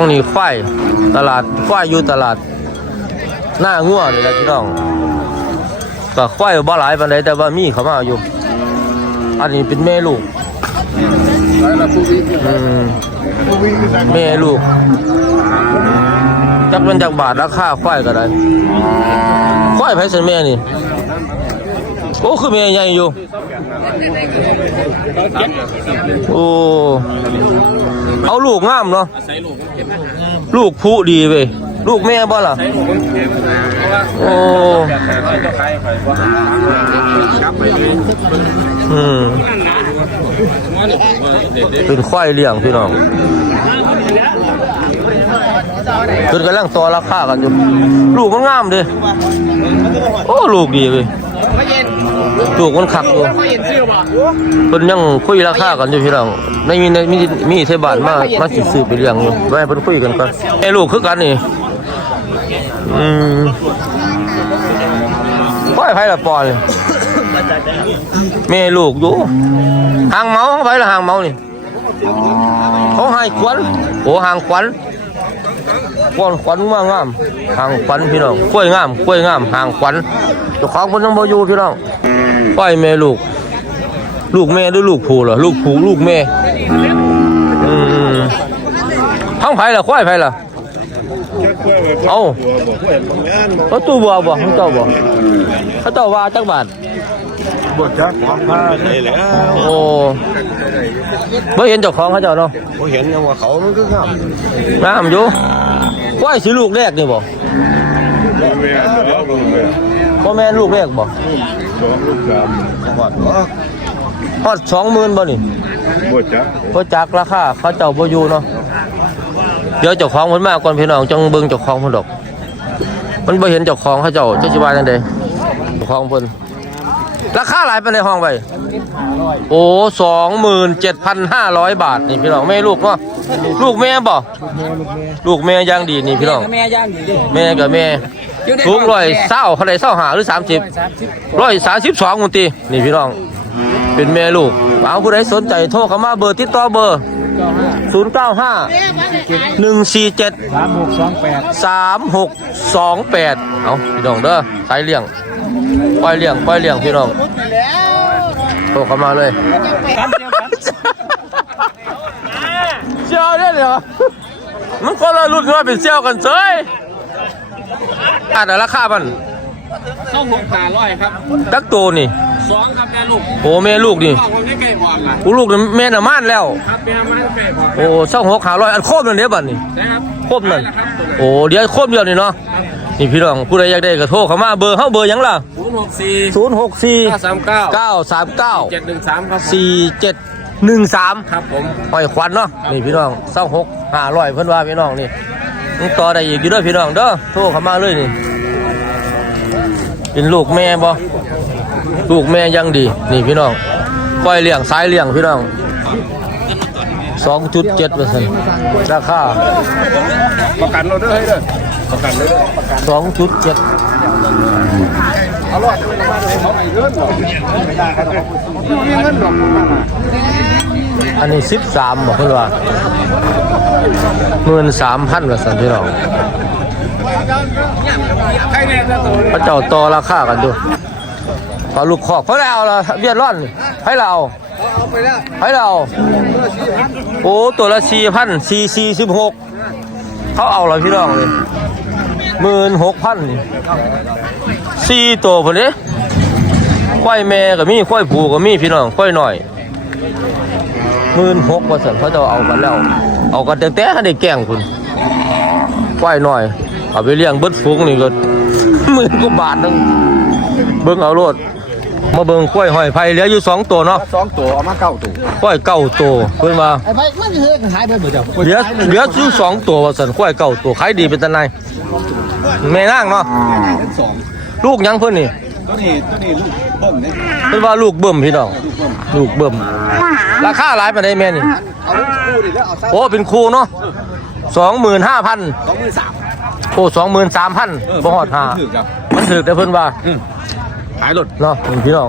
ตรงนี้ควายตลาดควายอยู่ตลาด หน้างัวนี่แหละพี่น้องก็ควายบ่หลายปานใดแต่ว่ามีเขามาอยู่ อันนี้เป็นแม่ลูกอืมแม่ลูกจักเป็นจักบาทราคาควายก็ได้ควายไผสันแม่นี่โอ้คือแม่ใหญ่อยู่ โอ้เอาลูกงามเนาะลูกผู้ดีเว้ยลูกแม่บ่ล่ะโอ้อืมเป็นควายเลี้ยงพี่น้องเพิ่นกำลังต่อราคากันอยู่ ลูกมันงามเด้โอ้ ลูกดีเว้ย ลูกมันขักอยู่เพิ่นยังคุยราคากันอยู่พี่น้องในมีในมีมีเทบาลมามาสิซื้อไปเลี้ยงอยู่ไว้เพิ่นคุยกันก่อนไอ้ลูกคือกันนี่อืมปล่อยไผละปล่อยแม่ลูกอยู่หางเมาของไผละหางเมานี่เขาให้ขวัญโอ้หางขวัญ ขวัญขวัญมางามหางขวัญพี่น้องกล้วยงามกล้วยงามหางขวัญเจ้าของเพิ่นยังบ่อยู่พี่น้องปล่อยแม่ลูก ลูกแม่หรือลูกผู้เหรอลูกผู้ลูกแม่อืมทั้งไผละควายไผละเอาเขาตู้บัวบ่เขาเจ้าบ่เขาเจ้าว่าจักบาทบทจักของพาได้แล้วโอ้ บ่เห็นเจ้าของเขาเจ้าเนาะผมเห็นยังว่าเขามันก็งามงามอยู่ควายสิลูกแรกนี่บ่แม่แล้วลงไปบ่แม่นลูกแรกบ่สองลูกสามหอดว่าฮอด20,000บ่นี่บทจักบ่จักราคาเขาเจ้าบ่อยู่เนาะเดี๋ยวเจ้าของเพิ่นมาก่อนพี่น้องจังเบิ่งเจ้าของเพิ่นดอก มันบ่เห็นเจ้าของเขาเจ้าจะสิว่าจังได๋เจ้าของเพิ่น ราคาหลายปานใดห้องไว้โอ้27,500บาท นี่พี่น้องแม่ลูกเนาะลูกแม่บ่ลูกแม่ย่างดีนี่พี่น้องแม่ย่างดิแม่กับแม่สูงร้อยเศร้าเท่าไรเศร้าหาหรือสามสิบร้อยสามสิบสองมุนตีนี่พี่น้อง เป็นแม่ลูกเอาผู้ใดสนใจโทรเข้ามาเบอร์ติดต่อเบอร์ศูนย์เก้าห้าหนึ่งสี่เจ็ดสามหกสองแปดสามหกสองแปดเอาพี่น้องเด้อสายเลี้ยง ปล่อยเลี้ยงปล่อยเลี้ยงพี่น้องโทรเข้ามาเลยกันเดียวกันเชี่ยวเนี่ยเดี๋ยวมันคนละรุ่นว่าเป็นเชี่ยวกันเฉยอ่านราคามันเข้าหกขาร้อยครับตักโตนี่สองครับแม่ลูกโอ้แม่ลูกนี่บอกผมได้ไก่บอกอะกูลูกนี่แม่น่ะม่านแล้วครับแม่มาไก่บอกโอ้เศร้าหกขาร้อยอันโคบนั่นเด้บัดนี่นะครับโคบนั่นโอ้เดี๋ยวโคบเดียวนี่เนาะ นี่พี่น้องผู้ใดอยากได้ก็โทรเข้ามาเบอร์เฮาเบอร์หยังล่ะศูนย์หกสี่0 6ห้าสามเก้า4 9 3 9 เจ็ดหนึ่งสามครับ4 7 1 3 ครับผม หอยขวัญเนาะนี่พี่น้องเศร้าหกห้าร้อยเพิ่นว่าพี่น้องนี่มันต่อได้อีกอยู่เด้อพี่น้องเด้อโทรเข้ามาเลยนี่เป็นลูกแม่บ่ลูกแม่ยังดี นี่พี่น้องปล่อยเลี้ยงสายเลี้ยงพี่น้องสองจุดเจ็ดเปอร์เซ็นต์ราคาประกันเราด้วยให้ด้วย ประกันเลยสองจุดเจ็ดอร่อยเขาไม่เงินหรอกไม่ได้ครับไม่เงินหรอกอันนี้สิบสามบอกเพื่อนว่าเงินสามพันละสันพี่น้องใครเนี่ยจะตัวพระเจ้าต่อราคากันดูพอลูกคอกเพราะเราละเบียดร้อนให้เราให้เราโอ้ตัวละสี่พันสี่สี่สิบหกเขาเอาเราพี่น้องเลย หมื่นหกพันสี่ตัวพอดีควายแม่ก็มีควายผูก็มีพี่น้องควายหน่อยหมื่นหกเปอร์เซ็นต์เขาจะเอากันแล้ว เอากันแต่แต่ให้ได้แกล้งคุณควายหน่อย เอาไปเลี้ยงเบิดฟุ้งนี่ก็หมื่นกว่าบาทนึงเบิ่งเอาโลดมาเบิ่งควายหอยไผ่เหลืออยู่สองตัวเนาะสองตัวเอามาเก้าตัวควายเก่าตัวเพิ่นว่าไอ้ไปมันคือหายไปหมดเดียวเหลือเหลืออยู่สองตัวว่าซั่นควายเก่าตัวขายดีเป็นตาไหน แม่นางเนาะสองลูกหยังเพิ่นนี่ตัวนี้ตัวนี้ลูกเพิ่มเนี่ยเพิ่นว่าลูกเบิ่มพี่น้องลูกเบิ่มราคาหลายปานใดแม่นี่เอาคู่ดิแล้วเอาซักโอ้เป็นครูเนาะ25,000สองหมื่นสามโอ้23,000บ่ฮอดห้าถือกับมันถูกแต่เพิ่นว่าขายรถเนาะนี่พี่น้อง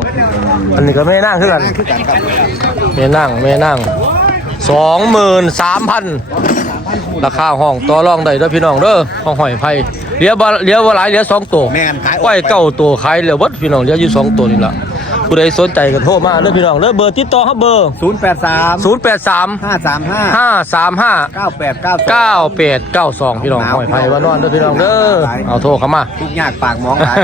อันนี้ก็แม่นางคือกันคือกันครับแม่นั่งแม่นั่งสองหมื่นสามพันราคาห้องต่อรองได้เด้อพี่น้องเด้อห้องหอยไผ่ เหลือบ่เหลือบ่หลายเหลือสองตัวแม่นขายไว้เก้าตัวขายเหลือวัดพี่น้องเหลืออยู่สองตัวนี่ล่ะผู้ใดสนใจก็โทรมาเด้อพี่น้องเด้อเบอร์ติดต่อครับเบอร์ ศูนย์แปดสาม083 ห้าสามห้า535 เก้าแปดเก้าเก้าแปดเก้าสองพี่น้องหอยไผ่ว่านอนเด้อพี่น้องเด้อเอาโทรเข้ามา ทุกยากปากหมองหลาย